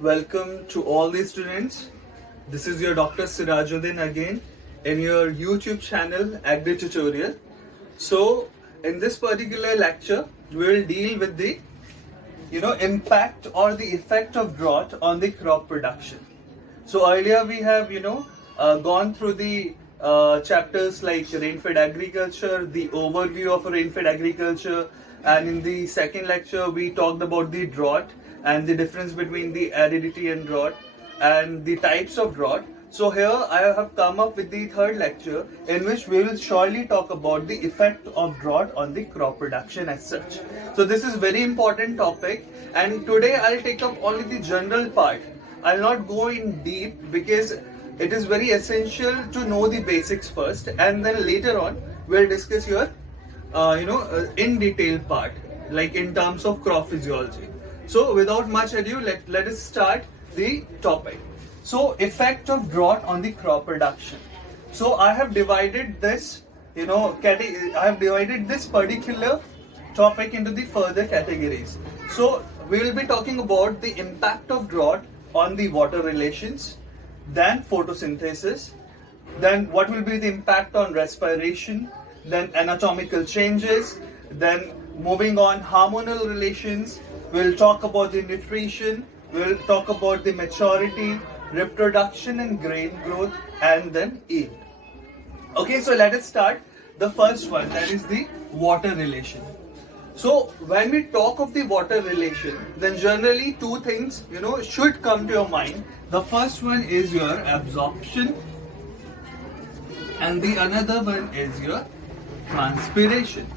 Welcome to all the students. This is your Dr. Sirajuddin again in your YouTube channel Agri Tutorial. So in this particular lecture, we will deal with the impact or the effect of drought on the crop production. So earlier we have gone through the chapters like rain-fed agriculture, the overview of rain-fed agriculture, and in the second lecture we talked about the drought and the difference between the aridity and drought and the types of drought. So here I have come up with the third lecture in which we will surely talk about the effect of drought on the crop production as such. So this is very important topic, and today I'll take up only the general part. I'll not go in deep because it is very essential to know the basics first, and then later on we'll discuss your in detail part, like in terms of crop physiology. So without much ado, let us start the topic. So effect of drought on the crop production. So I have divided this, I have divided this particular topic into the further categories. So we will be talking about the impact of drought on the water relations, then photosynthesis, then what will be the impact on respiration, then anatomical changes, then moving on hormonal relations. We'll talk about the nutrition, we'll talk about the maturity, reproduction and grain growth, and then yield. Okay, so let us start the first one, that is the water relation. So when we talk of the water relation, then generally two things should come to your mind. The first one is your absorption and the another one is your transpiration.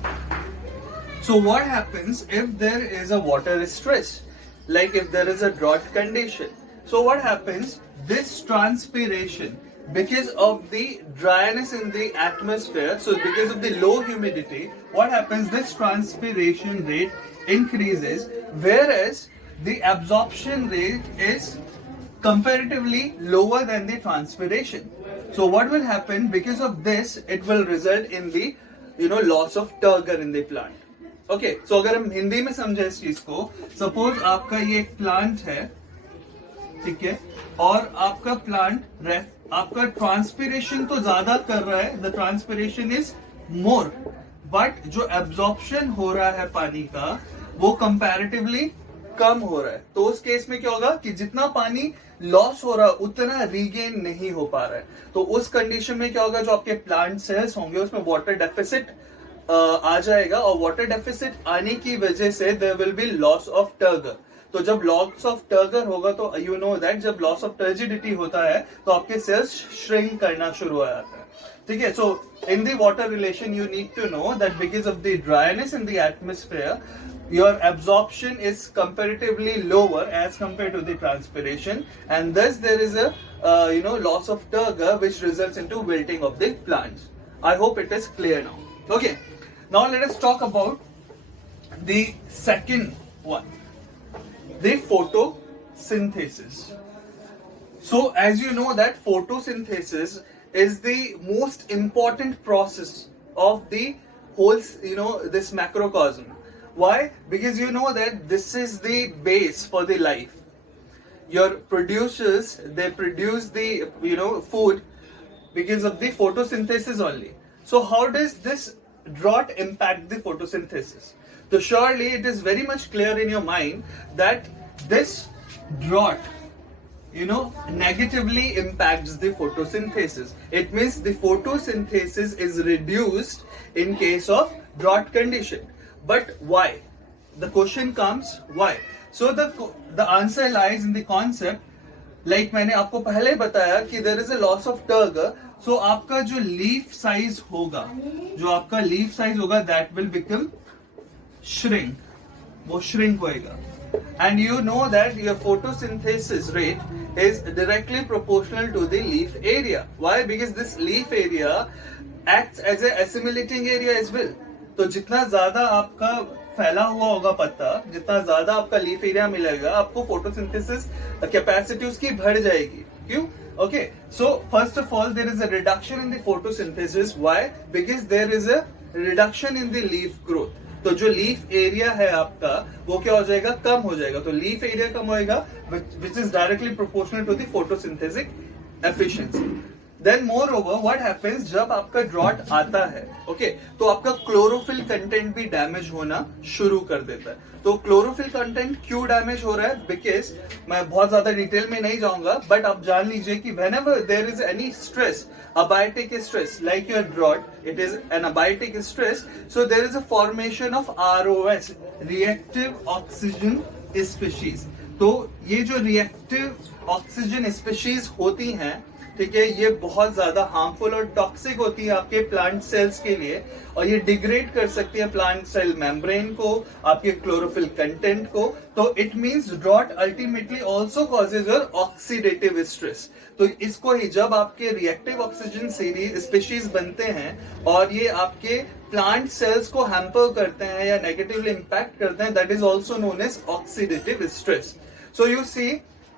So what happens if there is a water stress, like if there is a drought condition? So what happens, this transpiration, because of the dryness in the atmosphere, so because of the low humidity, what happens, this transpiration rate increases, whereas the absorption rate is comparatively lower than the transpiration. So what will happen, because of this, it will result in the loss of turgor in the plant. Okay, so अगर हम हिंदी में समझे इस चीज को, suppose आपका ये एक प्लांट है, ठीक है, और आपका प्लांट आपका ट्रांसपिरेशन तो ज्यादा कर रहा है, the transpiration is more, but जो एब्जॉर्प्शन हो रहा है पानी का वो कंपैरेटिवली कम हो रहा है. तो उस केस में क्या होगा कि जितना पानी लॉस हो रहा है उतना रीगेन नहीं हो पा रहा है. तो उस कंडीशन में क्या होगा, जो आपके प्लांट सेल्स होंगे उसमें वाटर डेफिसिट आ जाएगा, और वाटर डेफिसिट आने की वजह से there will be loss of turgor. तो जब लॉस ऑफ टर्गर होगा तो यू नो दैट जब लॉस ऑफ टर्जिडिटी होता है तो आपके सेल्स श्रिंक करना शुरू हो जाता है. ठीक है, so in the water relation you need to know that because of the dryness in the atmosphere your absorption is comparatively lower as compared to the transpiration, and thus there is a loss of turgor which results into wilting of the plants. I hope it is clear now. Okay, now let us talk about the second one, the photosynthesis. So as you know that photosynthesis is the most important process of the whole this macrocosm. Why? Because you know that this is the base for the life. Your producers, they produce the food because of the photosynthesis only. So how does this drought impact the photosynthesis? So surely it is very much clear in your mind that this drought negatively impacts the photosynthesis. It means the photosynthesis is reduced in case of drought condition. But why? The question comes, why? So the answer lies in the concept, like मैंने आपको पहले बताया कि there is a loss of turgor. So आपका जो leaf size होगा, that will become shrink. वो shrink होएगा. And you know that your photosynthesis rate is directly proportional to the leaf area. Why? Because this leaf area acts as a assimilating area as well. तो जितना ज्यादा आपका फैला हुआ होगा पत्ता, जितना ज्यादा आपका लीफ एरिया मिलेगा, आपको फोटोसिंथेसिस कैपेसिटी उसकी बढ़ जाएगी. क्यों? Okay, so first of all there is a reduction in the photosynthesis. Why? Because there is a reduction in the leaf growth. तो जो लीफ एरिया है आपका वो क्या हो जाएगा, कम हो जाएगा। तो लीफ एरिया कम होएगा which is directly proportional to the photosynthesis efficiency. Then moreover what happens, जब आपका ड्रॉट आता है ओके तो आपका क्लोरोफिल कंटेंट भी डैमेज होना शुरू कर देता है। तो क्लोरोफिल कंटेंट क्यों डैमेज हो रहा है, बिकॉज मैं बहुत ज्यादा डिटेल में नहीं जाऊंगा, बट आप जान लीजिए कि whenever there is any stress, abiotic stress like your drought, it is an abiotic stress, so there is a formation of ROS, reactive oxygen species। तो ये जो रिएक्टिव ऑक्सीजन स्पीशीज होती हैं, ठीक है, ये बहुत ज्यादा हार्मफुल और टॉक्सिक होती है आपके प्लांट सेल्स के लिए, और ये डिग्रेड कर सकती है प्लांट सेल मेम्ब्रेन को, आपके क्लोरोफिल कंटेंट को। तो it means drought ultimately also causes your oxidative stress. तो इसको ही जब आपके रिएक्टिव ऑक्सीजन सीरीज स्पीशीज बनते हैं और ये आपके प्लांट सेल्स को हैम्पर करते हैं या नेगेटिवली इंपैक्ट करते हैं, that is also known as oxidative stress. So you see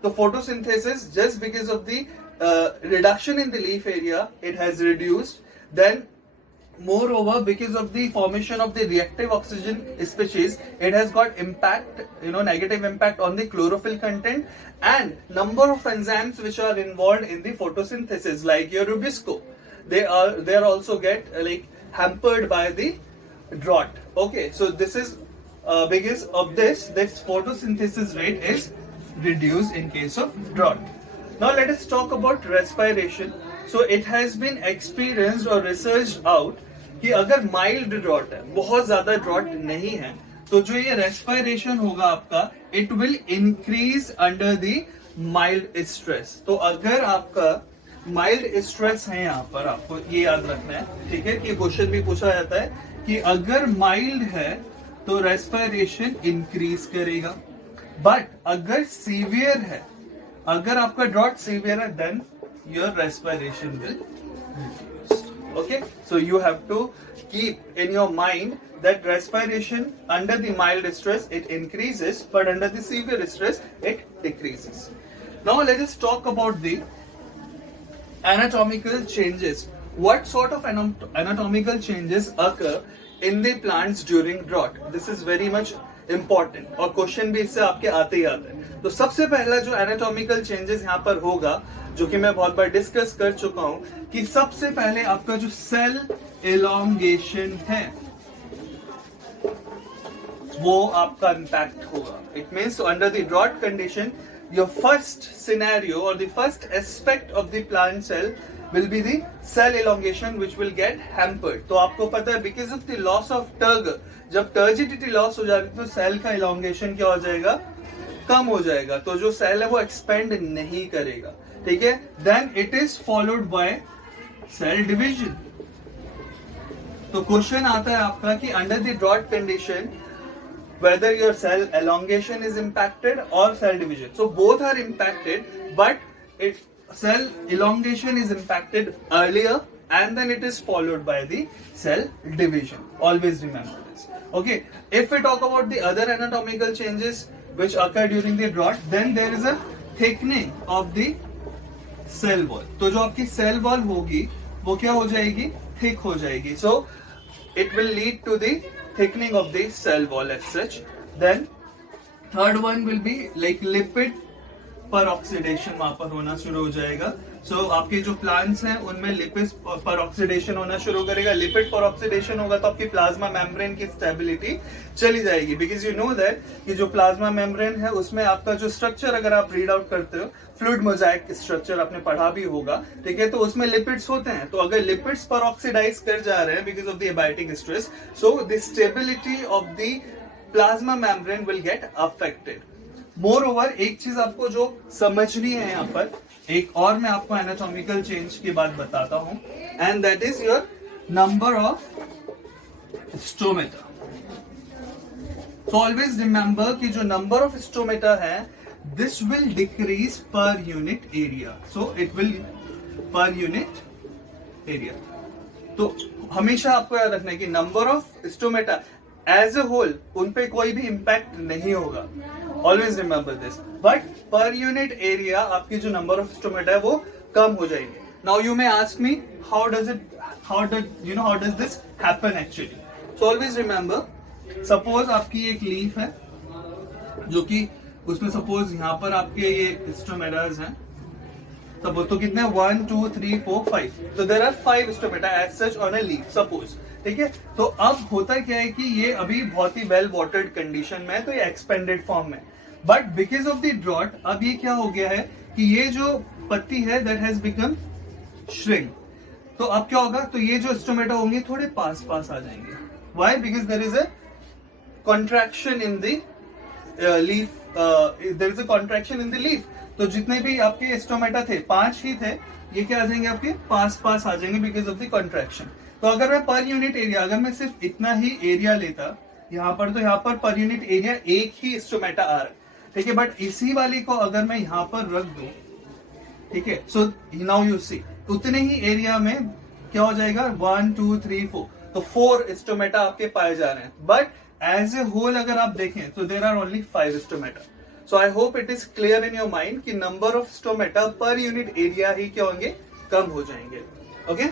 the photosynthesis, just because of the reduction in the leaf area, it has reduced. Then moreover, because of the formation of the reactive oxygen species, it has got impact, negative impact on the chlorophyll content and number of enzymes which are involved in the photosynthesis, like your rubisco, they are also get hampered by the drought. Okay, so this is because of this photosynthesis rate is reduced in case of drought. Now let us talk about respiration. So it has been experienced or researched out कि अगर mild drought है, बहुत ज्यादा drought नहीं है, तो जो ये रेस्पिरेशन होगा आपका, it will increase under the mild stress. तो अगर आपका माइल्ड स्ट्रेस है, यहाँ पर आपको ये याद रखना है, ठीक है, कि क्वेश्चन भी पूछा जाता है कि अगर माइल्ड है तो रेस्पिरेशन इंक्रीज करेगा, बट अगर सीवियर है, अगर आपका ड्रॉट सीवियर है, then your respiration will reduce. Okay, so you have to keep in your mind that respiration under the mild stress it increases, but under the severe stress it decreases. Now let us talk about the anatomical changes. What sort of anatomical changes occur in the plants during drought? This is very much important और question भी इससे आपके आते ही आते हैं। तो सबसे पहला जो एनाटॉमिकल चेंजेस यहाँ पर होगा, जो कि मैं बहुत बार डिस्कस कर चुका हूं, कि सबसे पहले आपका जो सेल एलोंगेशन है वो आपका इंपैक्ट होगा। It means under the drought condition your first scenario और the first aspect of the plant cell will be the cell elongation which will get hampered। तो आपको पता है because of the loss of turgor, जब turgidity loss हो जाती है तो सेल का elongation क्या हो जाएगा, कम हो जाएगा, तो जो सेल है वो एक्सपेंड नहीं करेगा, ठीक है। Then it is followed by cell division. तो क्वेश्चन आता है आपका कि under the drought condition whether your cell elongation is impacted or cell division, so both are impacted, but cell elongation is impacted earlier and then it is followed by the cell division. Always remember this. Okay, if we talk about the other anatomical changes which occur during the drought, then there is a thickening of the cell wall। तो जो आपकी cell wall होगी वो क्या हो जाएगी, thick हो जाएगी। So it will lead to the thickening of the cell wall as such। Then third one will be like lipid पर ऑक्सीडेशन वहां पर होना शुरू हो जाएगा। सो आपके जो प्लांट्स हैं उनमें लिपिड पर ऑक्सीडेशन होना शुरू करेगा। लिपिड पर ऑक्सीडेशन होगा तो आपकी प्लाज्मा मेम्ब्रेन की स्टेबिलिटी चली जाएगी, बिकॉज यू नो दैट कि जो प्लाज्मा मेम्ब्रेन है उसमें आपका जो स्ट्रक्चर अगर आप रीड आउट करते हो, फ्लूइड मोजाइक स्ट्रक्चर आपने पढ़ा भी होगा, ठीक है, तो उसमें लिपिड्स होते हैं। तो अगर लिपिड्स पर ऑक्सीडाइज कर जा रहे हैं because of the abiotic stress, so the stability of the plasma membrane will get affected. More over एक चीज आपको जो समझनी है यहाँ पर, एक और मैं आपको एनाटॉमिकल चेंज की बात बताता हूं, and that is your number of stomata. So always remember कि जो नंबर ऑफ स्टोमेटा है this will decrease per unit area. So it will per unit area. तो हमेशा आपको याद रखना है कि number of stomata as a whole उन पे कोई भी इंपैक्ट नहीं होगा। Always remember this, but per unit area आपकी जो नंबर ऑफ स्टोमेटा है वो कम हो जाएंगे। Now you may ask me how does this happen actually. So always remember suppose आपकी एक लीफ है जो कि उसमें सपोज यहाँ पर आपके ये स्टोमेटास हैं, सपोज तो कितने 1 2 3 4 5, तो there are 5 stomata as such on a leaf suppose, ठीक है। तो अब होता क्या है कि ये अभी बहुत ही वेल वाटर्ड कंडीशन में है, तो ये एक्सपेंडेड फॉर्म में, but because of the drought अब ये क्या हो गया है कि ये जो पत्ती है दैट हैज बिकम श्रिंक। तो अब क्या होगा, तो ये जो स्टोमेटा होंगे थोड़े पास पास आ जाएंगे। Why? Because there is a contraction in the leaf, there is a contraction in the leaf. तो जितने भी आपके स्टोमेटा थे 5 ही थे, ये क्या आ जाएंगे आपके पास पास आ जाएंगे बिकॉज ऑफ द कॉन्ट्रैक्शन। तो अगर मैं पर यूनिट एरिया, अगर मैं सिर्फ इतना ही एरिया लेता यहाँ पर, तो यहाँ पर यूनिट एरिया एक ही स्टोमेटा आ रहा है, ठीक है। बट इसी वाली को अगर मैं यहाँ पर रख दूं, ठीक है, सो नाउ यू सी उतने ही एरिया में क्या हो जाएगा 1 2 3 4, तो 4 स्टोमेटा आपके पाए जा रहे हैं। बट एज ए होल अगर आप देखें तो there are only 5 stomata. So I hope it is clear in your mind कि number of stomata per unit area ही क्या होंगे, कम हो जाएंगे। Okay,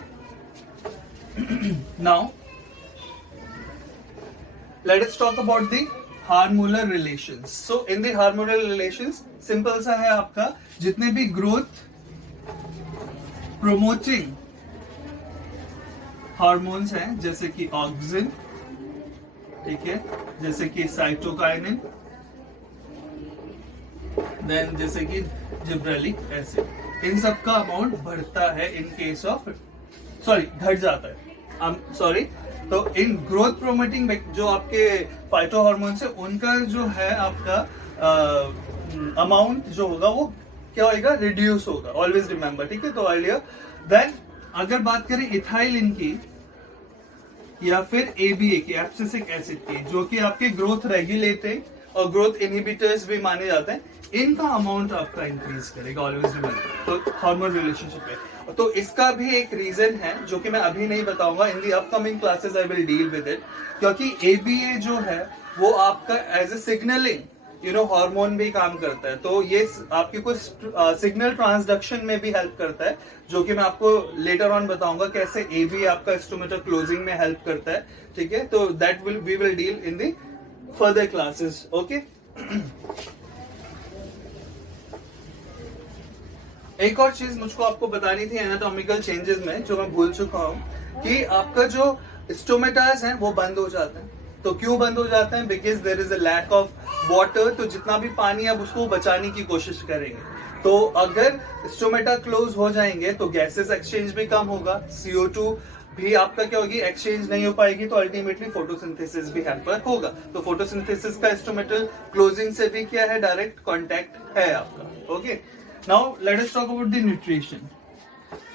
now let us talk about the hormonal relations. So in the hormonal relations simple सा है आपका, जितने भी ग्रोथ प्रोमोटिंग हार्मोन्स हैं जैसे कि ऑक्सिन, ठीक है, जैसे कि साइटोकाइनिन, देन जैसे कि जिब्रेलिक एसिड, इन सब का अमाउंट बढ़ता है इन केस ऑफ, सॉरी घट जाता है, सॉरी। तो इन ग्रोथ प्रोमोटिंग जो आपके फाइटो हार्मोन्स है उनका जो है आपका अमाउंट जो होगा वो क्या होगा, रिड्यूस होगा, ऑलवेज रिमेंबर, ठीक है। तो अर्लियर देन अगर बात करें इथाइलिन की या फिर एबीए की, एब्सिसिक एसिड की, जो कि आपके ग्रोथ रेगुलेटिंग और ग्रोथ इनहिबिटर्स भी माने जाते हैं, इनका अमाउंट आपका इंक्रीज करेगा, ऑलवेज रिमेंबर। तो हार्मोन रिलेशनशिप है, तो इसका भी एक रीजन है जो कि मैं अभी नहीं बताऊंगा, in the upcoming classes I will deal with it, क्योंकि एबीए जो है वो आपका एज ए सिग्नलिंग हार्मोन भी काम करता है। तो ये आपकी कुछ सिग्नल ट्रांसडक्शन में भी हेल्प करता है, जो कि मैं आपको लेटर ऑन बताऊंगा कैसे एबीए आपका स्टोमेटा क्लोजिंग में हेल्प करता है, ठीक है। तो that we will deal in the further classes. Okay, एक और चीज मुझको आपको बतानी थी एनाटॉमिकल चेंजेस में, जो मैं भूल चुका हूं, कि आपका जो स्टोमेटास हैं वो बंद हो जाते हैं। तो क्यों बंद हो जाते हैं? Because there is a lack of water. तो जितना भी पानी आप उसको बचाने की कोशिश करेंगे। तो अगर स्टोमेटा क्लोज हो जाएंगे तो गैसेस एक्सचेंज भी कम होगा, CO2 भी आपका क्या होगी, एक्सचेंज नहीं हो पाएगी, तो अल्टीमेटली फोटोसिंथेसिस भी हैम्पर होगा। तो फोटोसिंथेसिस का स्टोमेटल क्लोजिंग से भी क्या है, डायरेक्ट कॉन्टैक्ट है आपका। Okay, now let us talk about the nutrition.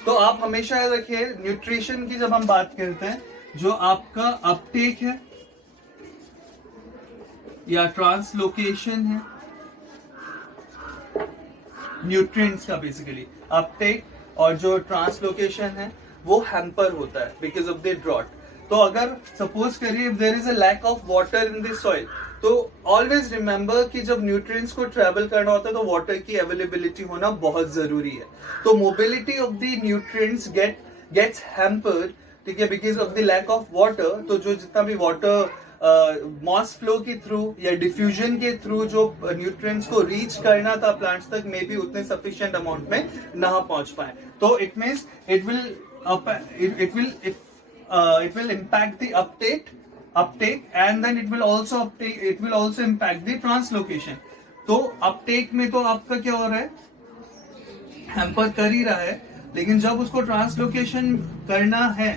तो आप हमेशा याद रखिए, न्यूट्रिशन की जब हम बात करते हैं, जो आपका अपटेक है या ट्रांसलोकेशन है न्यूट्रिएंट्स का, बेसिकली अपटेक और जो ट्रांसलोकेशन है वो हैम्पर होता है बिकॉज ऑफ द ड्रॉट। तो अगर सपोज करिए if there is a lack of water in the soil, तो ऑलवेज रिमेंबर कि जब न्यूट्रिएंट्स को ट्रेवल करना होता है तो वाटर की अवेलेबिलिटी होना बहुत जरूरी है। तो mobility of the nutrients gets hampered, ठीक है, because of the lack of water. तो जो जितना भी वाटर मॉस फ्लो के थ्रू या डिफ्यूजन के थ्रू जो न्यूट्रिएंट्स को रीच करना था प्लांट्स तक, मे बी उतने सफिशिएंट अमाउंट में ना पहुंच पाए। तो it means it will impact the uptake and then it will also impact the translocation। तो uptake में तो आपका क्या हो रहा है, हैम्पर कर ही रहा है, लेकिन जब उसको ट्रांसलोकेशन करना है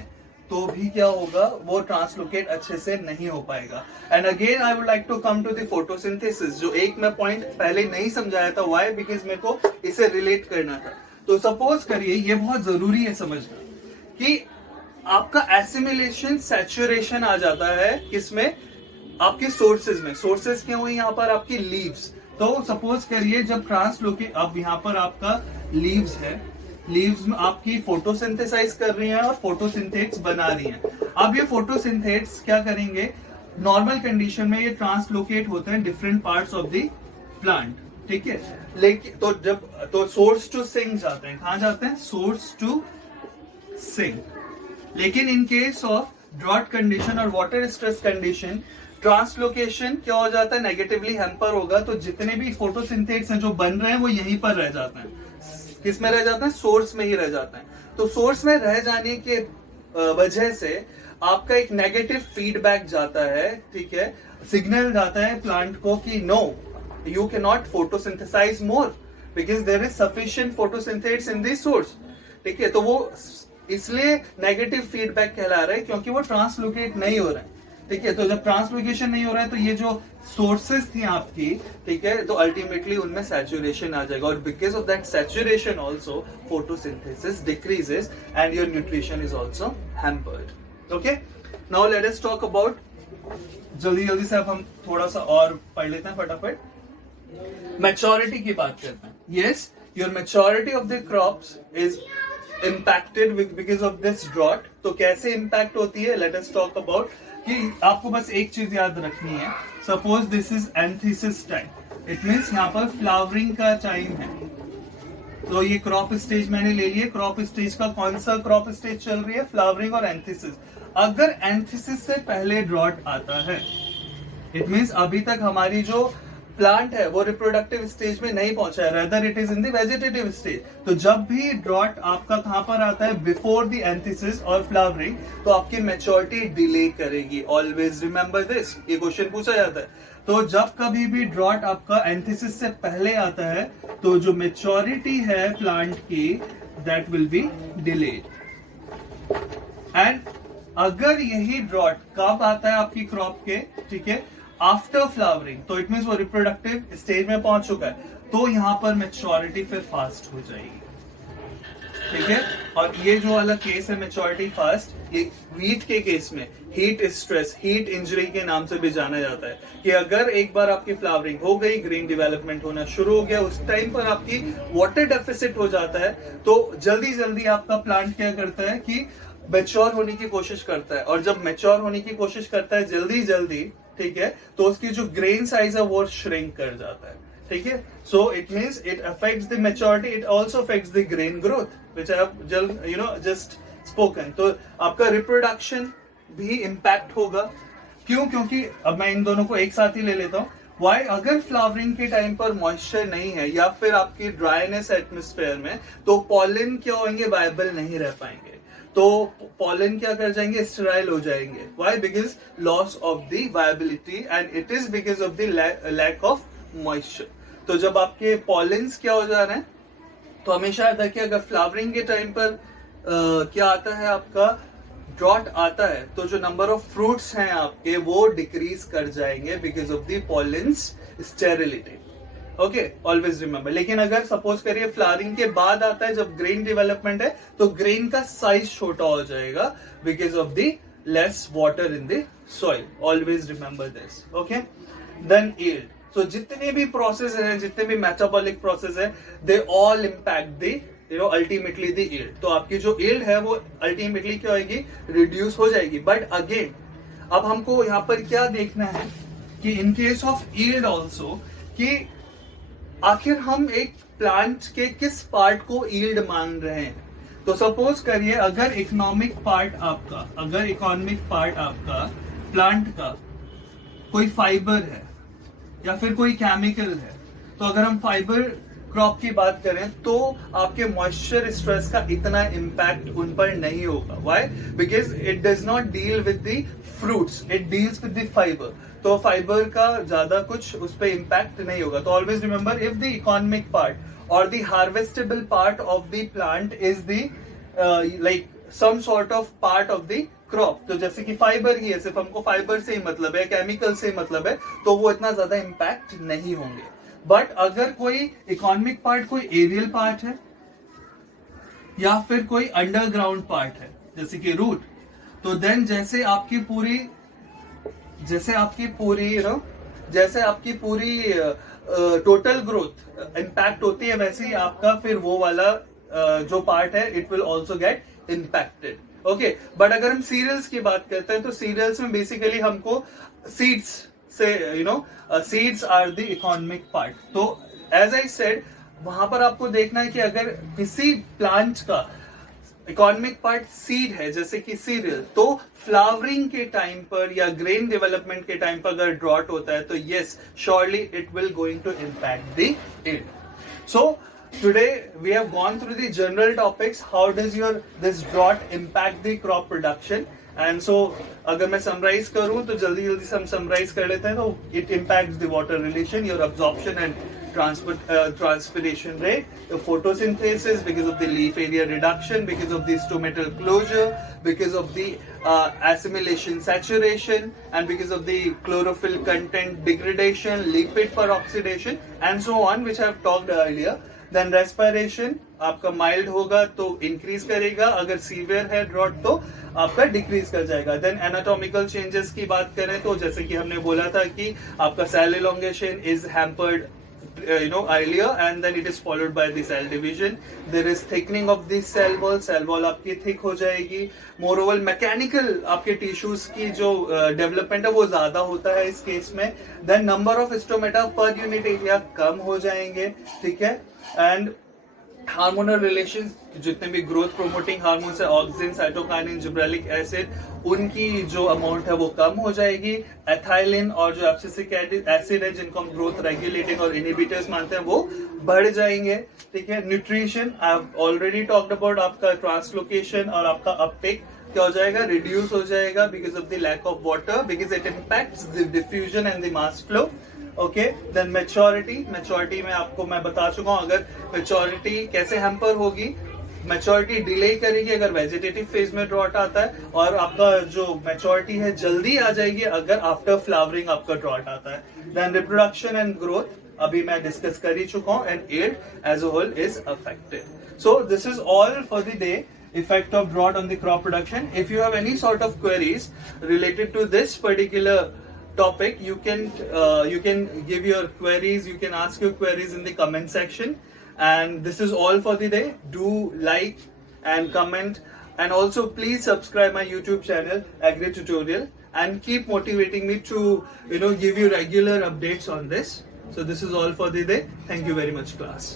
तो भी क्या होगा, वो ट्रांसलोकेट अच्छे से नहीं हो पाएगा। And again I would like to come to the photosynthesis, जो एक मैं पॉइंट पहले नहीं समझाया था। व्हाई? बिकॉज मेरे को इसे रिलेट करना था। तो सपोज करिए, ये बहुत जरूरी है समझना कि आपका एसिमिलेशन सैचुरेशन आ जाता है किसमें, आपके सोर्सेज में। सोर्सेज क्या हुई यहाँ पर, आपकी लीव्स। तो सपोज करिए जब ट्रांसलोकेट, अब यहाँ पर आपका लीव्स है, लीव्स में आपकी फोटोसिंथेसाइज कर रही हैं और फोटोसिंथेट्स बना रही हैं। अब ये फोटोसिंथेट्स क्या करेंगे, नॉर्मल कंडीशन में ये ट्रांसलोकेट होते हैं different parts of the plant, ठीक है। लेकिन तो सोर्स टू सिंक जाते हैं, कहां जाते हैं, सोर्स टू सिंक। लेकिन in case of drought condition और वाटर स्ट्रेस कंडीशन, ट्रांसलोकेशन क्या हो जाता है, नेगेटिवली हैम्पर होगा, तो जितने भी फोटोसिंथेट्स हैं जो बन रहे हैं वो यहीं पर रह जाते हैं। किस में रह जाते हैं? सोर्स में ही रह जाते हैं। तो सोर्स में रह जाने के वजह से आपका एक नेगेटिव फीडबैक जाता है, ठीक है, सिग्नल जाता है प्लांट को कि no, you can not photosynthesize more because there is sufficient photosynthates in this source, ठीक है। तो वो इसलिए नेगेटिव फीडबैक कहला रहा है क्योंकि वो ट्रांसलोकेट नहीं हो रहा है, ठीक है। तो जब ट्रांसलोकेशन नहीं हो रहा है तो ये जो सोर्सेस थी आपकी, ठीक है, तो अल्टीमेटली उनमें सैचुरेशन आ जाएगा और because of that saturation also photosynthesis decreases and your nutrition is also hampered. Okay, now let us talk about, जल्दी जल्दी से अब हम थोड़ा सा और पढ़ लेते हैं फटाफट, मैच्योरिटी की बात करते हैं। Yes, your maturity of the crops is impacted because of this drought। तो कैसे इम्पैक्ट होती है, लेट अस टॉक अबाउट, कि आपको बस एक चीज याद रखनी है। Suppose this is anthesis time, it means यहाँ पर फ्लावरिंग का टाइम है। तो ये क्रॉप स्टेज मैंने ले लिया, क्रॉप स्टेज का कौन सा क्रॉप स्टेज चल रही है, फ्लावरिंग और एंथीसिस। अगर एंथीसिस से पहले ड्रॉट आता है, इट मीन्स अभी तक हमारी जो प्लांट है वो रिप्रोडक्टिव स्टेज में नहीं पहुंचा है, rather it is in the vegetative stage. तो जब भी ड्रॉट आपका कहां पर आता है, बिफोर द एंथीसिस और फ्लावरिंग, तो आपकी मैच्योरिटी डिले करेगी। ऑलवेज रिमेंबर दिस, ये क्वेश्चन पूछा जाता है। तो जब कभी भी ड्रॉट आपका एंथीसिस से पहले आता है तो जो मैच्योरिटी है प्लांट की, that will be delayed. And अगर यही ड्रॉट कब आता है आपकी क्रॉप के, ठीक है, आफ्टर फ्लावरिंग, तो इट मीन्स वो रिप्रोडक्टिव स्टेज में पहुंच चुका है, तो यहां पर मैच्योरिटी फिर फास्ट हो जाएगी, ठीक है। और ये जो वाला केस है मैच्योरिटी फास्ट, ये वीट के केस में हीट स्ट्रेस, हीट इंजरी के नाम से भी जाना जाता है, कि अगर एक बार आपकी फ्लावरिंग हो गई, ग्रीन डेवलपमेंट होना शुरू हो गया, उस टाइम पर आपकी वाटर डेफिसिट हो जाता है, तो जल्दी जल्दी आपका प्लांट क्या करता है कि मैच्योर होने की कोशिश करता है। और जब मैच्योर होने की कोशिश करता है जल्दी जल्दी, ठीक है, तो उसकी जो ग्रेन साइज है वो श्रिंक कर जाता है, ठीक है। So it means it affects the maturity, it also affects the grain growth which I have just spoken. तो आपका रिप्रोडक्शन भी इंपैक्ट होगा। क्यों? क्योंकि अब मैं इन दोनों को एक साथ ही ले लेता हूँ। वाई? अगर फ्लावरिंग के टाइम पर मॉइस्चर नहीं है या फिर आपकी ड्राइनेस एटमॉस्फेयर में, तो पॉलन क्या होंगे, वायबल नहीं रह पाएंगे। तो पॉलन क्या कर जाएंगे, स्टेराइल हो जाएंगे। Why? Because loss of the viability and it is because of the lack of moisture. तो जब आपके पॉलेंस क्या हो जा रहे हैं, तो हमेशा याद रखिए अगर फ्लावरिंग के टाइम पर क्या आता है, आपका ड्रॉट आता है, तो जो नंबर ऑफ फ्रूट्स हैं आपके वो डिक्रीज कर जाएंगे because of the pollens sterility. Okay, always remember. लेकिन अगर सपोज करिए फ्लावरिंग के बाद आता है, जब ग्रेन डेवलपमेंट है, तो ग्रेन का साइज छोटा हो जाएगा because of the less water in the soil. Always remember this. Okay, then yield. So जितने भी प्रोसेस हैं, जितने भी मेटाबॉलिक प्रोसेस है, they all impact the ultimately the yield. तो आपकी जो यील्ड है वो अल्टीमेटली क्या होगी, रिड्यूस हो जाएगी। बट अगेन अब हमको यहाँ पर क्या देखना है कि इन केस ऑफ यील्ड ऑल्सो, कि आखिर हम एक प्लांट के किस पार्ट को यील्ड मान रहे हैं। तो सपोज करिए अगर इकोनॉमिक पार्ट आपका प्लांट का कोई फाइबर है या फिर कोई केमिकल है, तो अगर हम फाइबर क्रॉप की बात करें तो आपके मॉइस्चर स्ट्रेस का इतना इम्पैक्ट उन पर नहीं होगा। Why? Because it does not deal with the fruits, it deals with the fiber. तो फाइबर का ज्यादा कुछ उस पर इम्पैक्ट नहीं होगा। तो always remember, if the economic part और the harvestable part of the plant is the like some sort of part of the crop, तो जैसे कि फाइबर ही है, सिर्फ हमको फाइबर से ही मतलब है, केमिकल से ही मतलब है, तो वो इतना ज्यादा इम्पैक्ट नहीं होंगे। बट अगर कोई इकोनॉमिक पार्ट कोई एरियल पार्ट है या फिर कोई अंडरग्राउंड पार्ट है, जैसे कि रूट, तो देन जैसे आपकी पूरी टोटल ग्रोथ इम्पैक्ट होती है, वैसे ही आपका फिर वो वाला जो पार्ट है, it will also get impacted. Okay, but अगर हम सीरियल्स की बात करते हैं, तो सीरियल्स में बेसिकली हमको सीड्स से seeds are the economic part. तो एज आई सेड, वहां पर आपको देखना है कि अगर किसी प्लांट का इकोनॉमिक पार्ट सीड है, जैसे कि सीरियल, तो फ्लावरिंग के टाइम पर या ग्रेन डेवलपमेंट के टाइम पर अगर ड्रॉट होता है तो yes, surely it will going to impact the yield. So today we have gone through the general topics. How does this drought impact the crop production? And so अगर मैं summarize करूं तो जल्दी जल्दी से हम summarize कर लेते हैं. तो it impacts the water relation, your absorption and transpiration rate, the photosynthesis because of the leaf area reduction, because of the stomatal closure, because of the assimilation saturation, and because of the chlorophyll content degradation, lipid peroxidation, and so on, which I have talked earlier. Then respiration आपका mild होगा तो increase करेगा, अगर severe है drought तो आपका decrease कर जाएगा. देन एनाटॉमिकल चेंजेस की बात करें तो जैसे कि हमने बोला था कि आपका cell elongation is hampered earlier, and then it is followed by the cell division. There is thickening of the cell wall आपकी thick हो जाएगी. Moreover, mechanical आपके tissues की जो development है वो ज्यादा होता है इस केस में. Then number of stomata per unit area कम हो जाएंगे, ठीक है. And हार्मोनल रिलेशन, जितने भी ग्रोथ प्रोमोटिंग हार्मोन्स है, ऑक्सिन, साइटोकाइनिन, जिब्रेलिक एसिड, उनकी जो अमाउंट है वो कम हो जाएगी. एथाइलिन और जो एब्सिसिक एसिड है जिनको हम ग्रोथ रेगुलेटिंग और इनहिबिटर्स मानते हैं वो बढ़ जाएंगे, ठीक है. Nutrition I have already talked about, आपका ट्रांसलोकेशन और आपका अपटेक क्या हो जाएगा, रिड्यूस हो जाएगा because of the lack of water, because it impacts the diffusion and the mass flow. Okay. Then maturity में आपको मैं बता चुका हूं अगर मैच्योरिटी कैसे हैम्पर होगी. मैच्योरिटी डिले करेगी अगर वेजिटेटिव फेज में ड्रॉट आता है, और आपका जो मैच्योरिटी है जल्दी आ जाएगी अगर आफ्टर फ्लावरिंग आपका ड्रॉट आता है. देन रिप्रोडक्शन एंड ग्रोथ अभी मैं डिस्कस कर ही चुका हूं, and yield as a whole is affected. So this is all for the day. Effect of drought on the crop production. If you have any sort of queries related to this particular topic, you can give your queries, you can ask your queries in the comment section. And this is all for the day. Do like and comment, and also please subscribe my YouTube channel Agri Tutorial, and keep motivating me to give you regular updates on this. So this is all for the day. Thank you very much, class.